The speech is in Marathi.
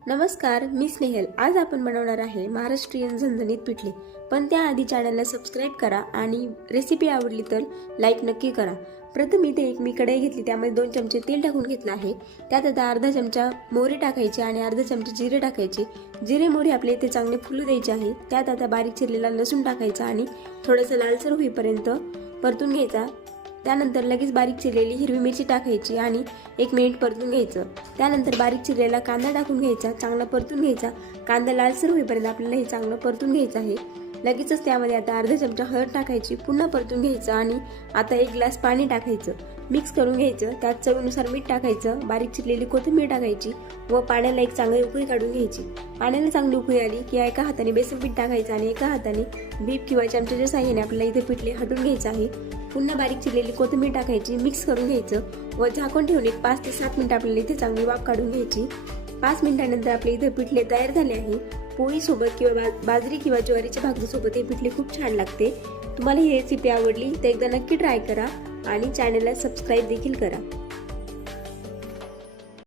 नमस्कार, मी स्नेहल। आज आपण बनवणार आहे महाराष्ट्रीयन झणझणीत पिठले। पण त्याआधी चॅनलला सबस्क्राइब करा आणि रेसिपी आवडली तर लाईक नक्की करा। प्रथम इथे मी कढई घेतली, त्यामध्ये 2 चमचे तेल टाकून घेतलं आहे। त्यात आता अर्धा चमचा मोहरी टाकायची आणि अर्धा चमचा जिरे टाकायचे। जिरे मोहरी आपले इथे चांगले फुलू द्यायचे आहे। त्यात आता बारीक चिरलेला लसूण टाकायचा आणि थोडंसं लालसर होईपर्यंत परतून घ्यायचा। त्यानंतर लगेच बारीक चिरलेली हिरवी मिरची टाकायची आणि 1 मिनिट परतून घ्यायचं। त्यानंतर बारीक चिरलेला कांदा टाकून घ्यायचा, चांगला परतून घ्यायचा। कांदा लालसर होईपर्यंत आपल्याला हे चांगलं परतून घ्यायचं आहे। लगेचच त्यामध्ये आता अर्धा चमचा हळद टाकायची, पुन्हा परतून घ्यायचं आणि आता 1 ग्लास पाणी टाकायचं, मिक्स करून घ्यायचं। त्यात चवीनुसार मीठ टाकायचं, बारीक चिरलेली कोथिंबीर टाकायची व पाण्याला एक चांगली उकळी काढून घ्यायची। पाण्याला चांगली उकळी आली की एका हाताने बेसन पीठ टाकायचं आणि एका हाताने बीप किंवा चमच्याच्या साहाय्याने आपल्याला इथे पिठले हटून घ्यायचं आहे। पुन्हा बारीक चिरलेली कोथिंबीर टाकायची, मिक्स करून घ्यायचं व झाकून ठेवून 5 ते 7 मिनिट आपल्याला इथे चांगली वाफ काढून घ्यायची। 5 मिनिटांनंतर आपले इथे पिठले तयार झाले आहे। पोळी सोबत किंवा बाजरी किंवा ज्वारीच्या भाकरीसोबत हे पिठले खूप छान लागते। तुम्हाला ही रेसिपी आवडली तर एकदा नक्की ट्राय करा आणि चॅनलला सबस्क्राइब देखील करा।